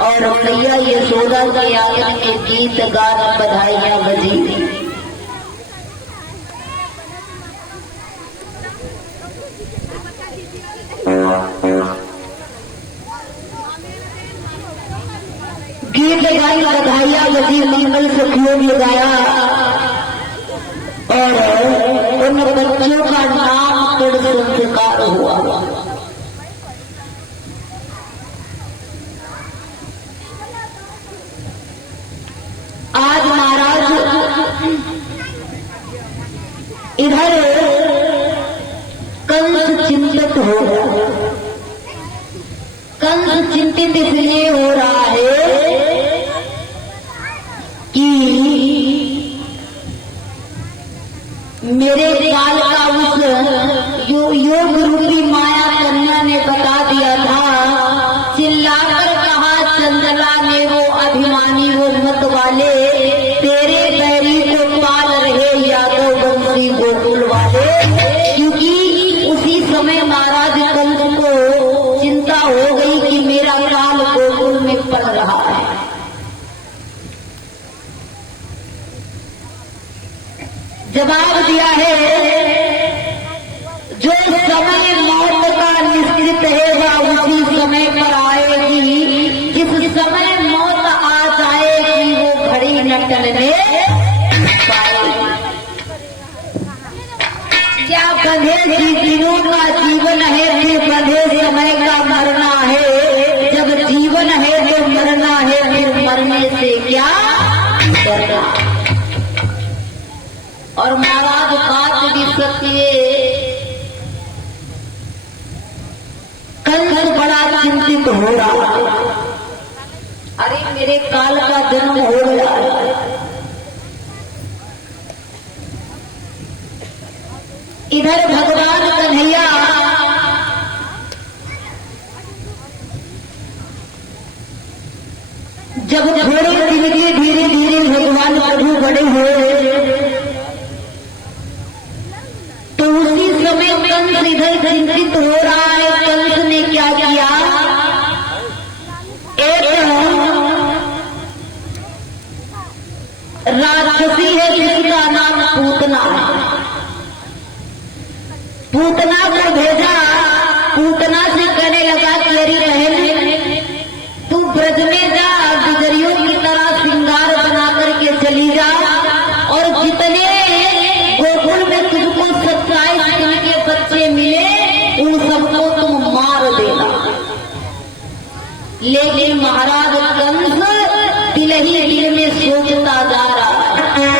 और मैया यशोदा के आंगन के गीत गान बधाइयां बजी। गीत गाई बधाइयां बजी, मंगल सखियों ने गाया और उन बच्चों का नाम पर संस्कार हुआ। आज महाराज इधर कंस चिंतित हो रहा। कंस चिंतित इसलिए हो रहा है कि मेरे काल का उस योग रूपी माया कन्या ने बता दिया था, चिल्लाकर कहा चंदला ने वो अभिमानी वो मत वाले, तेरे बैरी को पाल रहे यादव बंसी गोकुल वाले। क्योंकि उसी समय महाराज कंस को चिंता हो गई कि मेरा काल गोकुल में पड़ रहा है। जवाब दिया है, जो समय मौत का निश्चित है वह उसी समय पर आएगी। जिस समय मौत आ जाएगी वो घड़ी न टलने पाएगी। क्या बंधे दिनों का जीवन है, फिर बंधे समय का मरना है। जब जीवन है तो मरना है, फिर मरने से क्या डरना। और महाराज बात भी सत्य, कंस बड़ा चिंतित हो रहा। अरे मेरे काल का जन्म हो गया। इधर भगवान कन्हैया जब थोड़े दिन के धीरे धीरे भगवान प्रभु बड़े हुए तो उसी समय कंस इधर चिंतित हो रहा है। कंस ने क्या किया, एक राक्षसी है जिसका नाम पूतना, पूतना को भेजा। पूतना से कहने लगा कि अरे बहन तू ब्रज में जा, गुजरियों की तरह श्रृंगार बना करके चली जा और जितने गोकुल में तुझको 27 दिन के बच्चे मिले उन सबको तुम मार देना। लेकिन महाराज कंस दिल ही दिल में सोचता जा रहा है।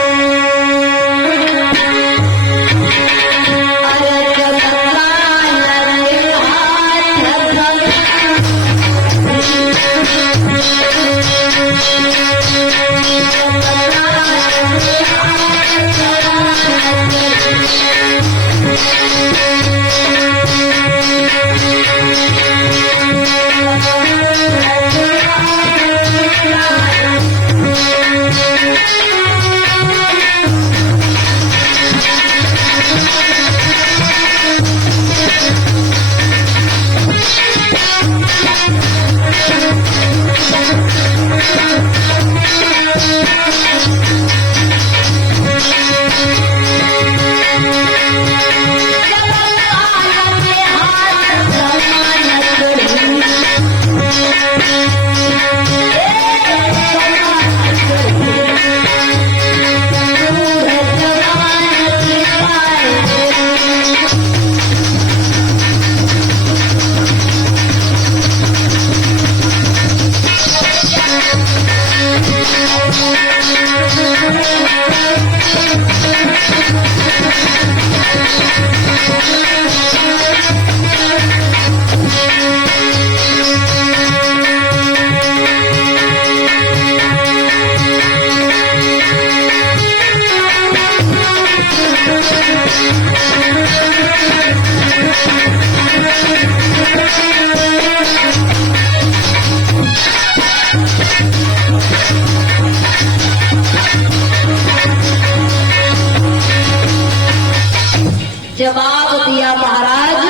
जवाब दिया महाराज,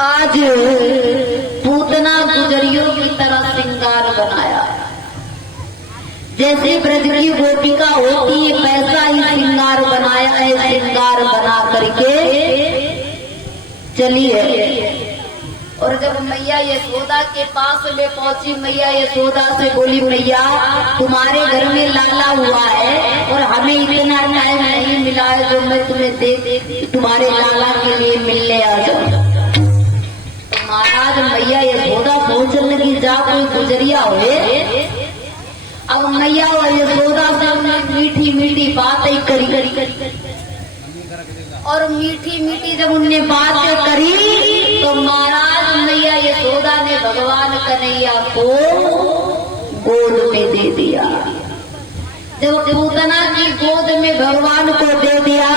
आज पूतना जैसी ब्रज की गोपिका होती है वैसा ही श्रृंगार बनाया है, श्रृंगार बना करके चली है। और जब मैया यशोदा के पास में पहुंची, मैया यशोदा से बोली, मैया तुम्हारे घर में लाला हुआ है और हमें इतना टाइम नहीं मिला है जो मैं तुम्हें दे तुम्हारे लाला के लिए मिलने आ जाऊं। तो महाराज मैया यशोदा पहुंचने लगी, जा कोई गुजरिया हुए। अब मैया और यशोदा से मीठी मीठी बातें करी और मीठी मीठी जब उनने बातें करी तो महाराज मैया यशोदा ने भगवान कन्हैया को गोद में दे दिया। जब पूतना की गोद में भगवान को दे दिया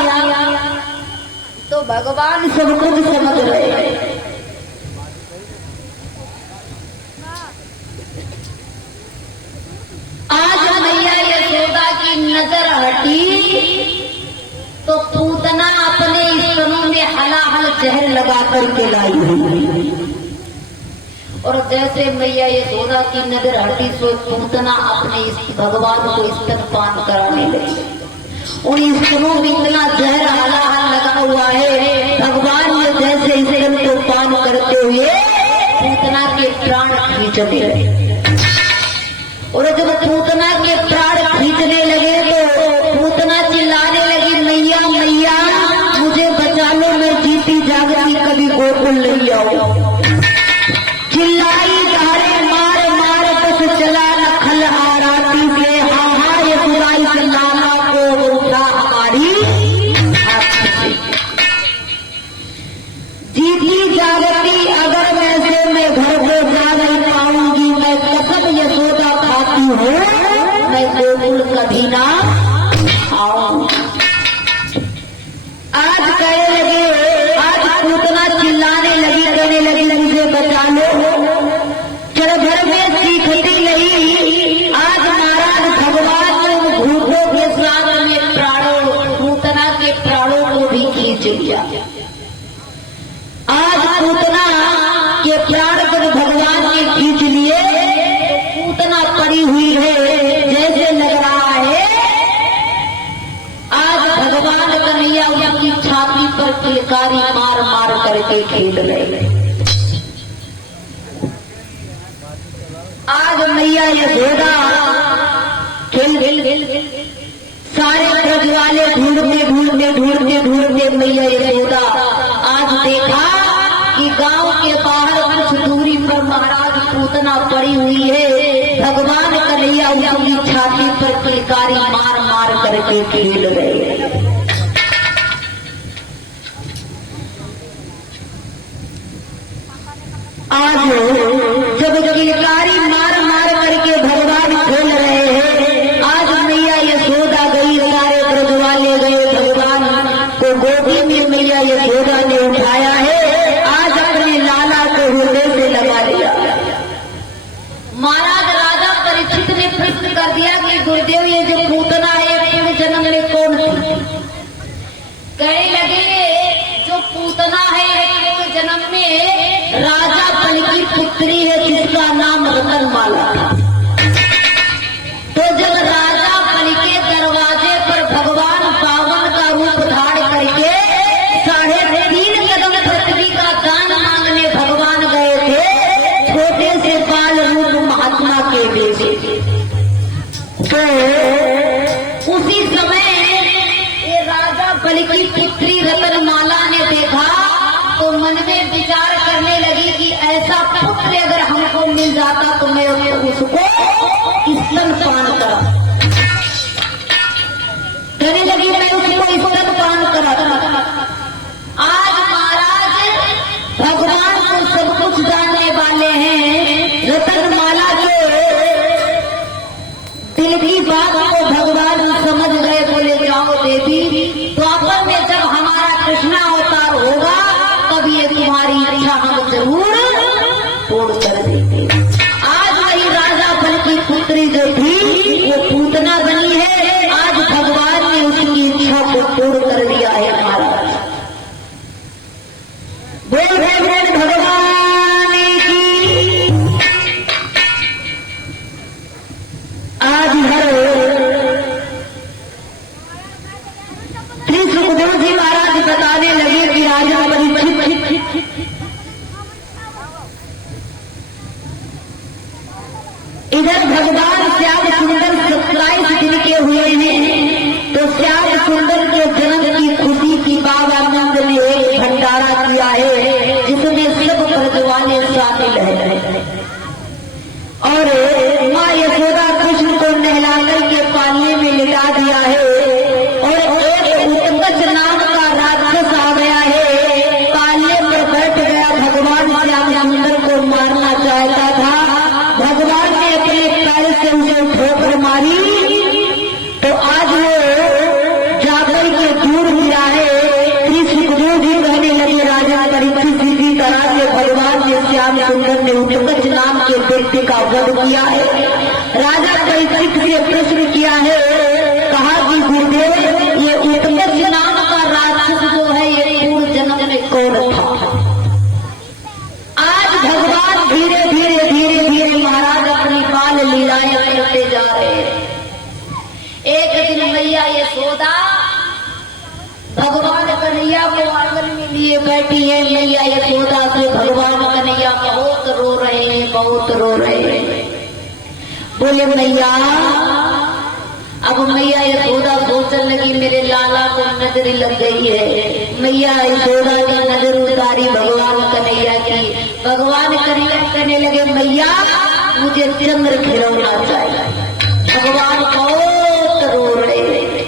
तो भगवान सब कुछ समझ रहे। आज मैया यशोदा की नजर हटी तो पूतना अपने स्तनों में हलाहल जहर लगा करके लाई हुई। और जैसे मैया यशोदा की नजर हटी सो पूतना अपने भगवान को स्तनपान कराने लगी। उन स्तनों में इतना जहर हलाहल लगा हुआ है, भगवान ने जैसे स्तन को पान करते हुए पूतना के प्राण खींचने लगे। और जब पूतना के प्राण खींचने लगे तो पूतना चिल्लाने लगी, मैया मैया मुझे बचा लो, मैं जीती जागती कभी गोकुल नहीं आऊं। चिल्लाई धारे मार मार बस चला नखल आराती के, हाँ ये खुदाई के नामा को उठा हमारी जीती जागती अगर मैं से मैं घर को जा नहीं पाऊंगी, मैं कसम यशोदा खाती हूँ मैं गोकुल कभी ना आऊं। आज कहने लगे, आज पूतना चिल्लाने लगी, कहने लगी मुझे बचा लो, चल घर में सीखती नहीं। आज महाराज भगवान ने भूतों के साथ में प्राणों पूतना के प्राणों को भी खींच लिया। आज पूतना के प्राण को भगवान ने खींच लिए, पूतना पड़ी हुई है, जैसे लग रहा है आज भगवान कन्हैया उसकी छाती पर किलकारी मार मार करके खेल रहे। आज मैया यशोदा खेल सारे ब्रज वाले ढूंढते मैया यशोदा आज देखा कि गांव के बाहर कुछ दूरी पर महाराज पूतना पड़ी हुई है। भगवान कन्हैया उसकी छाती पर किलकारी मार मार करके खेल रहे। आज जब किलकारी मार मार करके भगवान खेल रहे हैं, आज मैया यशोदा गई, सारे ब्रज वाले गए, भगवान को गोदी में मैया यशोदा ने उठाया है। आज अपने लाला को हृदय से लगा लिया। महाराज राजा परीक्षित ने प्रश्न कर दिया कि गुरुदेव ये जो पूतना है पूर्व जन्म में कौन थी? कहने लगे जो पूतना है पूर्व जन्म में राजा बल की पुत्री है जिसका नाम रतनमाला था। तो जब राजा बल के दरवाजे पर भगवान बावन का रूप धारण करके 3.5 कदम पृथ्वी का दान मांगने भगवान गए थे, छोटे से बाल रूप महात्मा के बेटे। तो उसी समय ये राजा बल की पुत्री रतनमाला ने देखा तो मन में विचार करने लगी कि ऐसा पुत्र अगर हमको मिल जाता तो मैं उसको स्तनपान करा। कहने लगी मैं उसको स्तनपान करा। आज महाराज भगवान को सब कुछ जानने वाले हैं। रतनमाला के दिल की बात को भगवान समझ गए, बोले जाओ देवी, द्वापर में जब हमारा कृष्णा अवतार होगा तब ये तुम्हारी इच्छा हम जरूर पूर्ण कर देंगे। आज वही राजा बल की पुत्री जो थी वो पूतना बनी है। आज भगवान ने उसकी इच्छा को पूर्ण कर दिया है। महाराज बोल भगवान की आज हर इधर भगवान श्याम सुंदर 27 दिन के हुए हैं, तो श्याम सुंदर के जन्म की खुशी की बाबा नंद ने एक भंडारा किया है जिसमें सब ब्रज वाले शामिल है। और माँ यशोदा कृष्ण को नहला करके पानी में लिटा दिया है। और एक उत्कच नाम का राक्षस आ गया है, पाले पर बैठ गया, भगवान श्याम सुंदर को मारना चाहता था। भगवान ने अपने पैर से उसे ठोकर मारी, तो आज वो जाकर के दूर गिरा है। श्री सुखदेव जी कहने लगे, राजा परीक्षित इसी तरह से भगवान ने श्याम सुंदर ने उत्कच नाम के व्यक्ति का वध किया है। राजा परीक्षित से प्रश्न किया है, कहा कि गुरुदेव ये उत्कच नाम का राक्षस जो है ये पूर्व जन्म में कौन था? आज भगवान धीरे धीरे धीरे धीरे महाराज अपनी बाल लीलाएं करते जा रहे हैं। एक दिन मैया यशोदा भगवान कन्हैया को आंगन में लिए बैठी है। मैया यशोदा से भगवान कन्हैया बहुत रो रहे हैं, बहुत रो रहे हैं। बोले मैया, अब मैया यशोदा सोचने लगी मेरे लाला को नजर लग गई है। मैया यशोदा की नजर उतारी भगवान कन्हैया की। भगवान कन्हैया कहने लगे, मैया मुझे चंद्र खिलौना चाहिए। भगवान बहुत रो रहे हैं।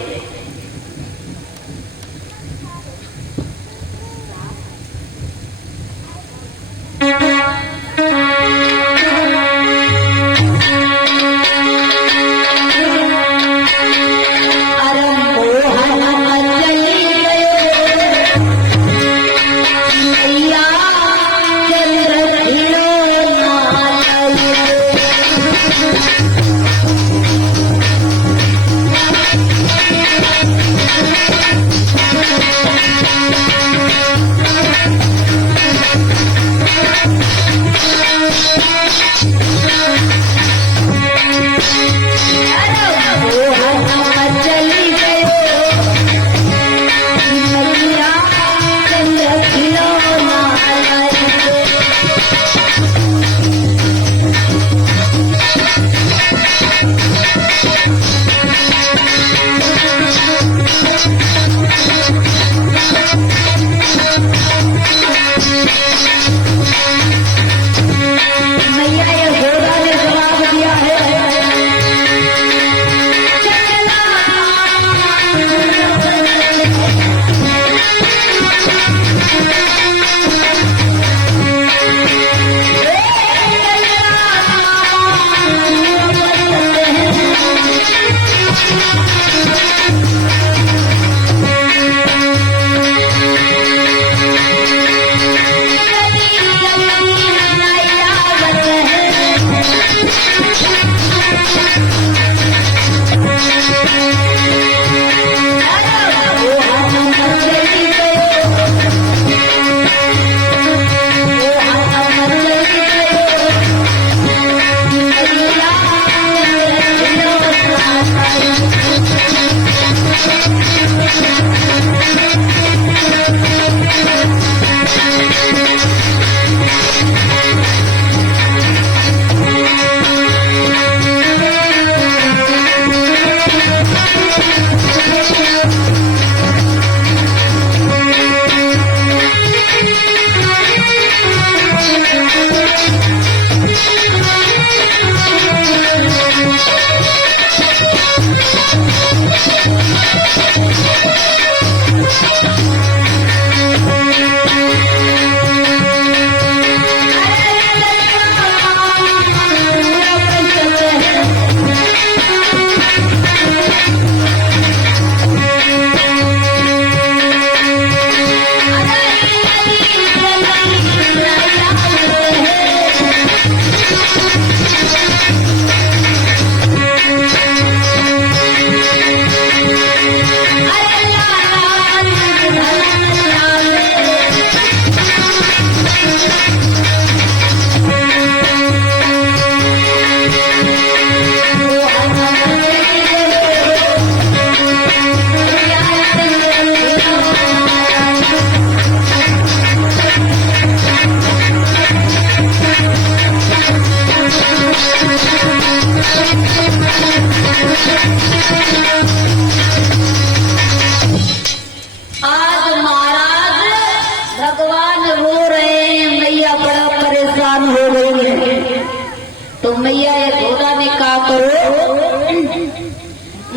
तो मैया यशोदा ने कहा करो,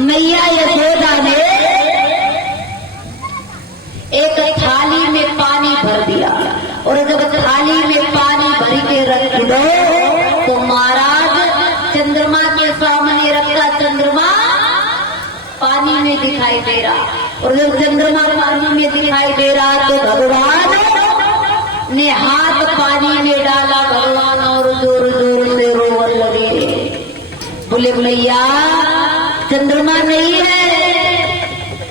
मैया यशोदा ने एक थाली में पानी भर दिया और जब थाली में पानी भर के रख दो तो महाराज चंद्रमा के सामने रखा चंद्रमा पानी में दिखाई दे रहा और जब चंद्रमा पानी में दिखाई दे रहा तो भगवान ने हाथ पानी में डाला भगवान और जोर जोर से रोने लगे। बोले मैया चंद्रमा नहीं है,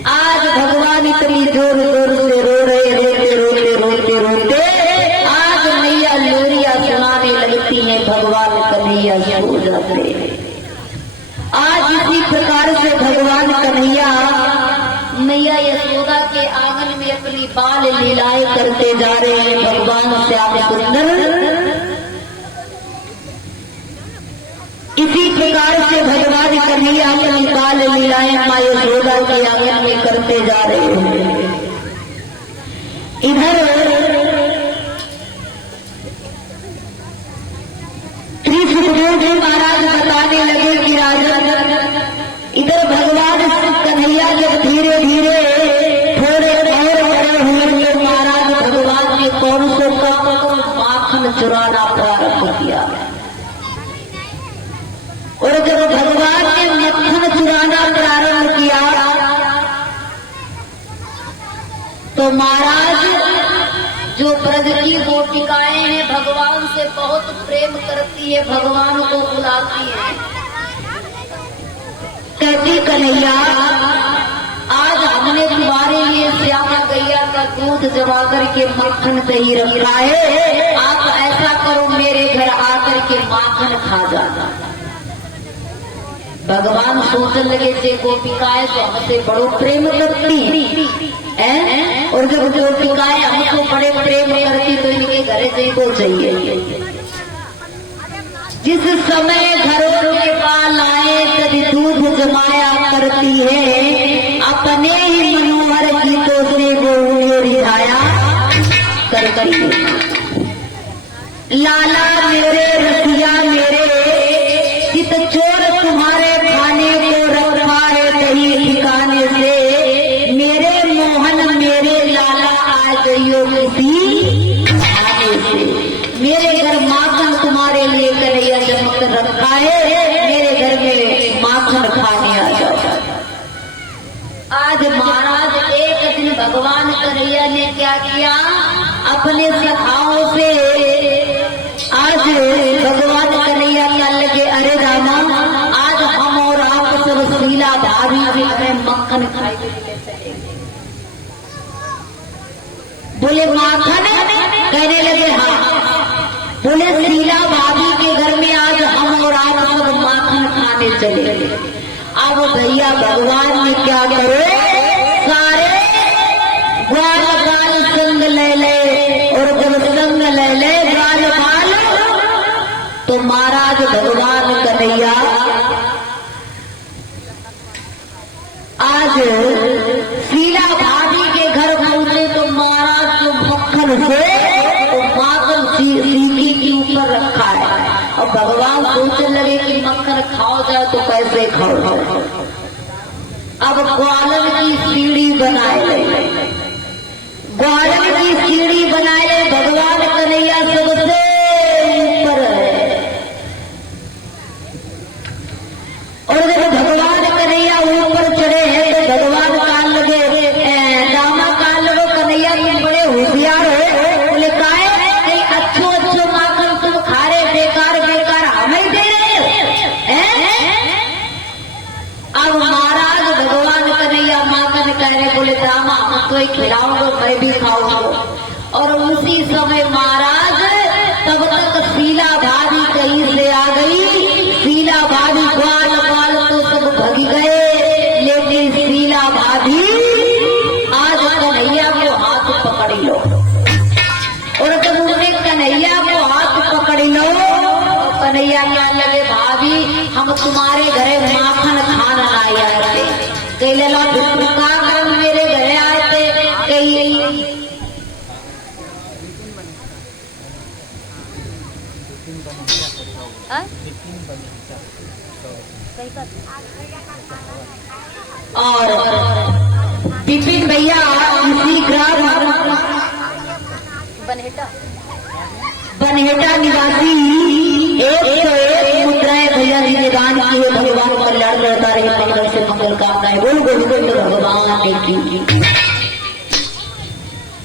आज भगवान इतनी जोर जोर से रो रहे, रोते रोते रोते रोते आज मैया लोरिया सुनाने लगती है, भगवान कन्हैया सो जाते। आज इसी प्रकार से भगवान कन्हैया मैया यशोदा के आंगन में अपनी बाल लीलाएं करते जा रहे हैं। भगवान श्याम सुंदर इसी प्रकार से भगवान कन्हैया अपनी बाल लीलाएं माँ यशोदा के आंगन में करते जा रहे हैं। इधर श्री सुखदेव जी महाराज बताने लगे कि राजन इधर भगवान कन्हैया जब धीरे धीरे थोड़े और बड़े हुए तो महाराज भगवान ने कौन से माखन चुराना प्रारंभ किया और जब भगवान ने मक्खन चुराना प्रारंभ किया तो महाराज जो ब्रज की गोपिकाएं हैं भगवान से बहुत प्रेम करती है, भगवान को बुलाती है, कहती कन्हैया आज हमने तुम्हारे लिए श्यामा गैया का दूध जमा करके मक्खन दही रखा है, आप ऐसा करो मेरे घर आकर के माखन खा जाना। भगवान सोचने लगे से गोपिकाएं तो हमसे बड़ो प्रेम करती है और जब गोपिकाएं हमको बड़े प्रेम करती तो इनके घर से को चाहिए। जिस समय घरों के पाल आए कभी दूध जमाया करती है, अपने ही मनोहर गीतों से वो रिझाया करती है। लाला मेरे रसिया मेरे चित चोर तुम्हारे खाने को रखा है कहीं ठिकाने से, मेरे मोहन मेरे लाला आ गइयो किसी खाने से, मेरे घर माखन तुम्हारे लिए कन्हैया चमक रखा है, मेरे घर में माखन खाने आ जाओ। आज महाराज एक दिन भगवान कन्हैया ने क्या किया, अपने सखाओं से आज भगवान कन्हैया क्या लगे, अरे रामा आज हम और आप सब शीला भाभी में मक्खन खाए। बोले माखन, कहने लगे हाँ। बोले शीला भाभी के घर में आज हम और आप सब माखन खाने चले। अब भैया भगवान ने क्या करे, सारे ग्वाल गाल संग ले ले और जब संग ले ले गाल बाल तो महाराज भगवान कन्हैया आज शीला भाभी के घर पहुंचे तो महाराज जो मक्खन से तो माखन सीधी के ऊपर रखा है और भगवान सोचने लगे कि मक्खन खाओ जाए तो कैसे खाओ। अब ग्वालन की सीढ़ी बनाए ले, ग्वालन की सीढ़ी बनाए, भगवान कन्हैया सबसे ऊपर है और जब भगवान कन्हैया ऊपर चढ़े हैं तो भगवान कान लगे, रामा कान लगो कन्हैया तुम बड़े होशियार हो। बोले काहे, अच्छो अच्छो माखन तुम खा रहे, बेकार बेकार हमें दे रहे हो। अब महाराज भगवान कन्हैया माखन कह रहे, बोले रामा हम तो खिलाऊंगा मैं भी खाऊंगा। और उसी समय महाराज तब तक शीला भाभी कहीं से आ गई, शीला भाभी ग्वाल ग्वाल तो सब भग गए, लेकिन शीला भाभी आज कन्हैया को हाथ पकड़ लो और जब उन्हें कन्हैया को हाथ पकड़ लो कन्हैया क्या लगे, भाभी हम तुम्हारे घरे माखन खाना आए थे, कई लला मेरे घरे आए थे, कई हाँ? और विपिन भैया इसी ग्राम बनहेटा निवासी 101 मुद्राएं भैया जी ने दान किए। भगवान कल्याण करता रहे, मंगल से मंगल कामनाएं बोल बोल बोल भगवान की।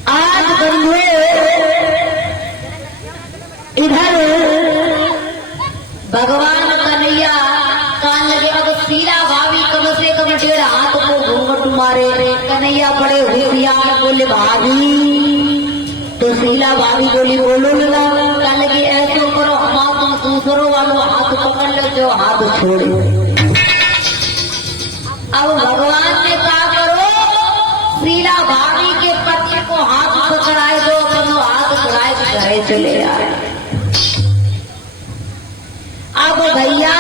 आज बंधुए इधर भगवान कन्हैया कान लगे। अब सीला भाभी कम से कम 1.5 हाथ को घूंघट मारे। कन्हैया बड़े होशियार बोले भाभी, तो शीला भाभी बोली बोलो लगा। कान लगी ऐसे करो, हम तुम दूसरों वालों हाथ पकड़ लो, जो हाथ छोड़ो। अब भगवान ने कहा करो, शीला भाभी के पति को हाथ पकड़ाए दो, अपनो हाथ पकड़ाए के घरे चले आए। अब भैया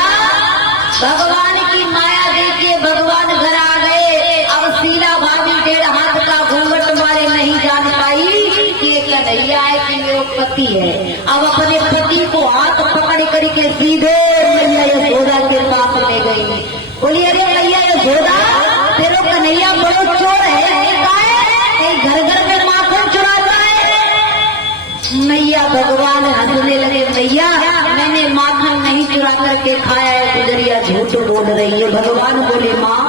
भगवान की माया देखिए, भगवान घर आ गए। अब शीला भाभी 1.5 हाथ का घूंघट मारे नहीं जान पाई कि कन्हैया है कि मेरा पति है। अब अपने पति को हाथ पकड़ करके सीधे मैया यशोदा के पास ले गई। बोली अरे मैया यशोदा, तेरे कन्हैया बड़ो चोर है, घर घर में माखन चुराता है। मैया भगवान हंसने लगे, मैया मैंने माखन नहीं चुरा करके खाया है, गुजरिया झूठ बोल रही है। भगवान बोले माँ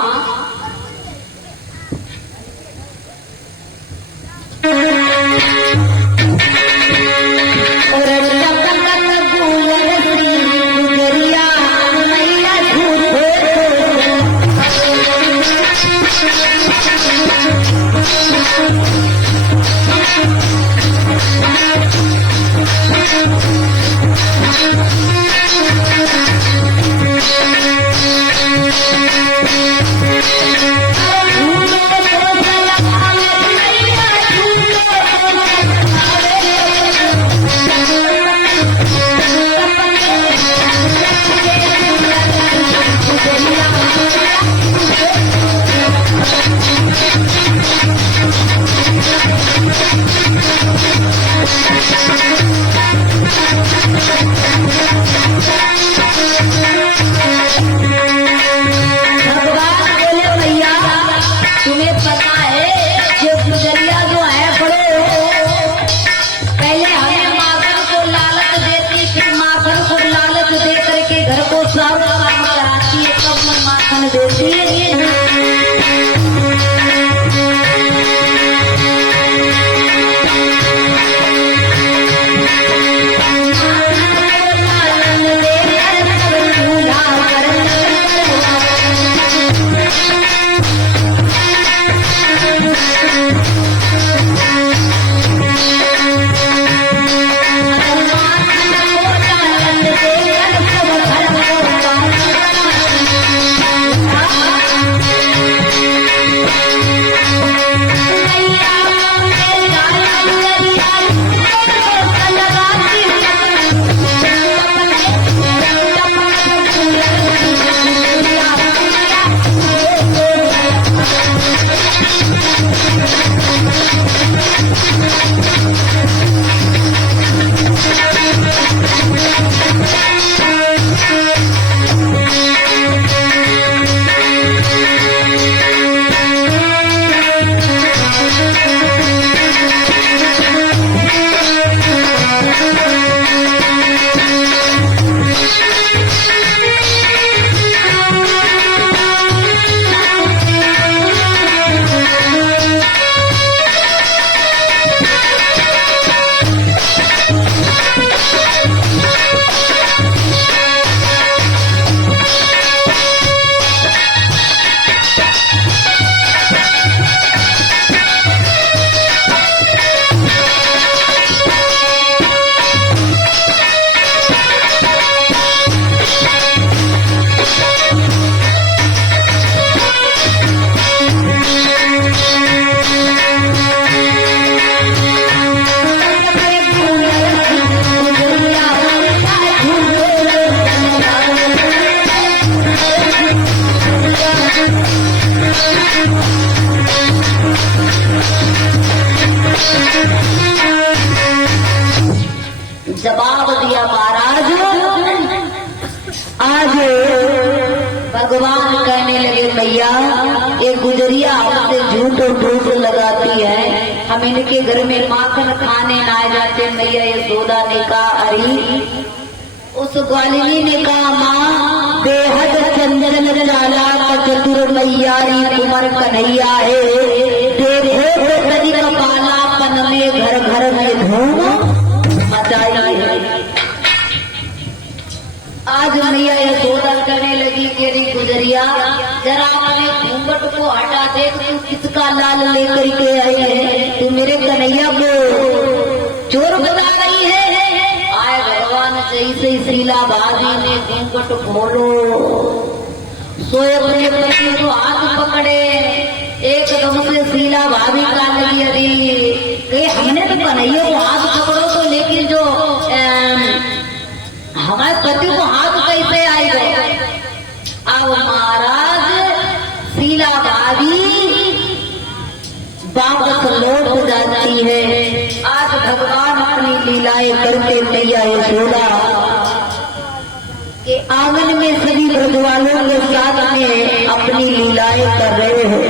भगवान कहने लगे मैया ये गुजरिया हमसे झूठ और झूठ लगाती है, हम इनके घर में माखन खाने ना जाते। मैया यशोदा ने कहा अरे, उस ग्वालिनी ने कहा माँ बेहद चंदन चाला चतुर मैयारी कुमार कन्हैया है, देखो तो कदी कपालापन में घर घर में धूम मचाई है। आज मैया यशोदा कहने लगी तेरी गुजरिया जरा अपने घूंघट को हटा दे, तू किसका लाल लेकर के आई है, तू मेरे कन्हैया को चोर बता रही है। आए भगवान जैसे शीला भाभी ने घूंघट खोलो, सोए अपने पति को हाथ पकड़े, एकदम से शीला भाभी का लगी अरे हमने तो कन्हैया को हाथ पकड़ो तो, लेकिन जो हमारे पति को हाथ कैसे आई गए। अब महाराज शीला भाभी वापस लौट जाती है। आज भगवान अपनी लीलाएं करके मैया यशोदा के आंगन में सभी ब्रजवालों के साथ में अपनी लीलाएं कर रहे हैं।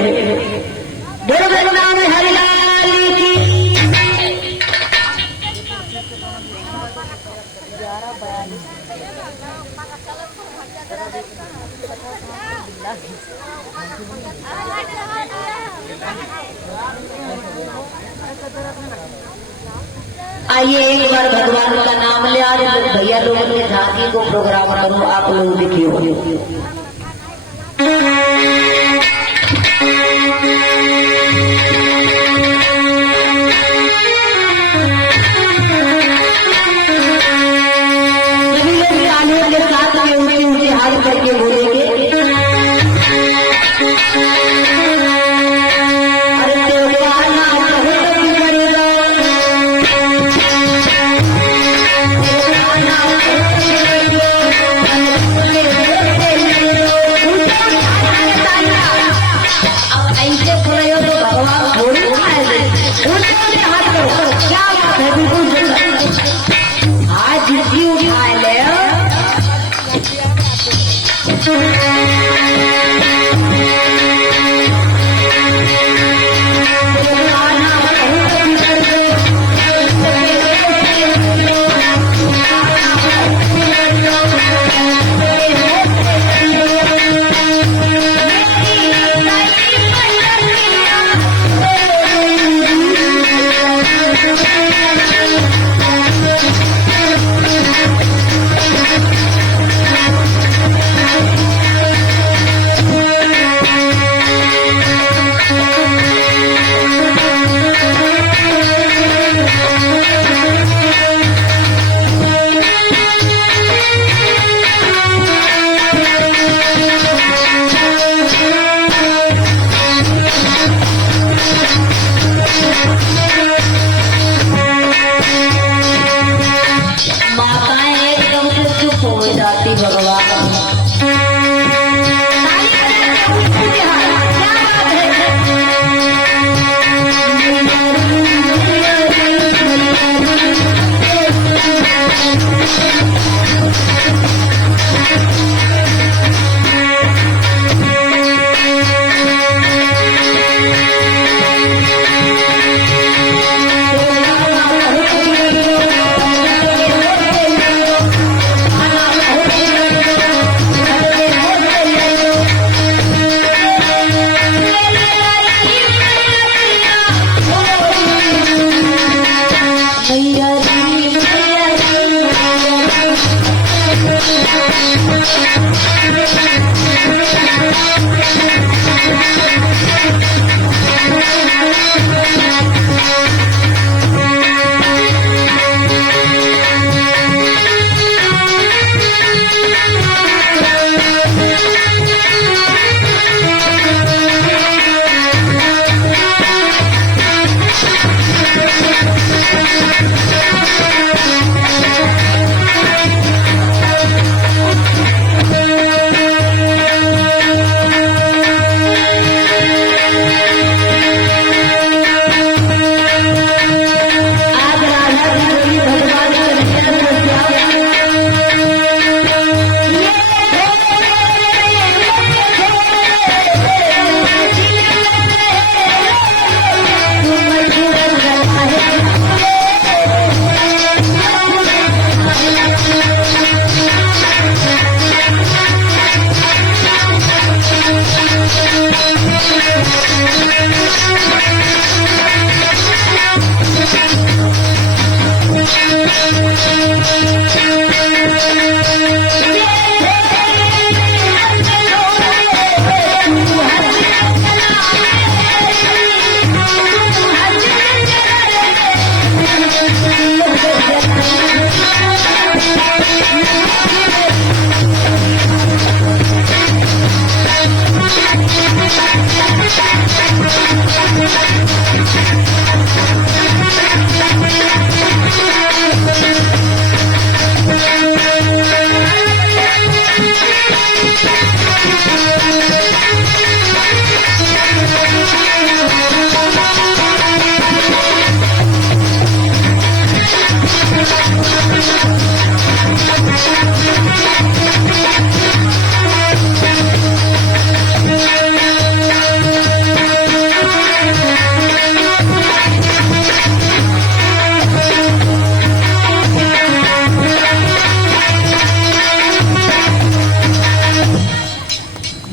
दुर्घटना में हरिलाल की आइए एक बार भगवान का नाम ले, आज भैया लोगों ने झांकी को प्रोग्राम करूं, आप लोग देखिए। सभी लोग तालियों के साथ में ऊंचे ऊंचे हाथ करके बोलेंगे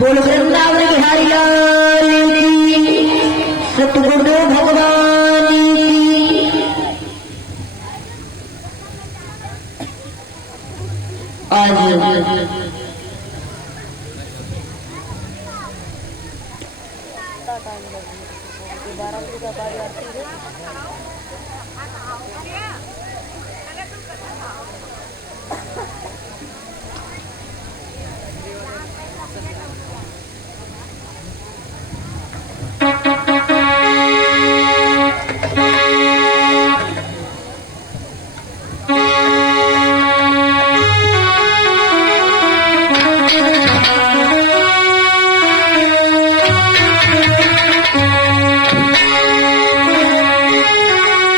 बोल वृंदावन बिहारी लाल की, सतगुरुदेव भगवान की। आज टाइम लगे 12 बजे का बाद आती है।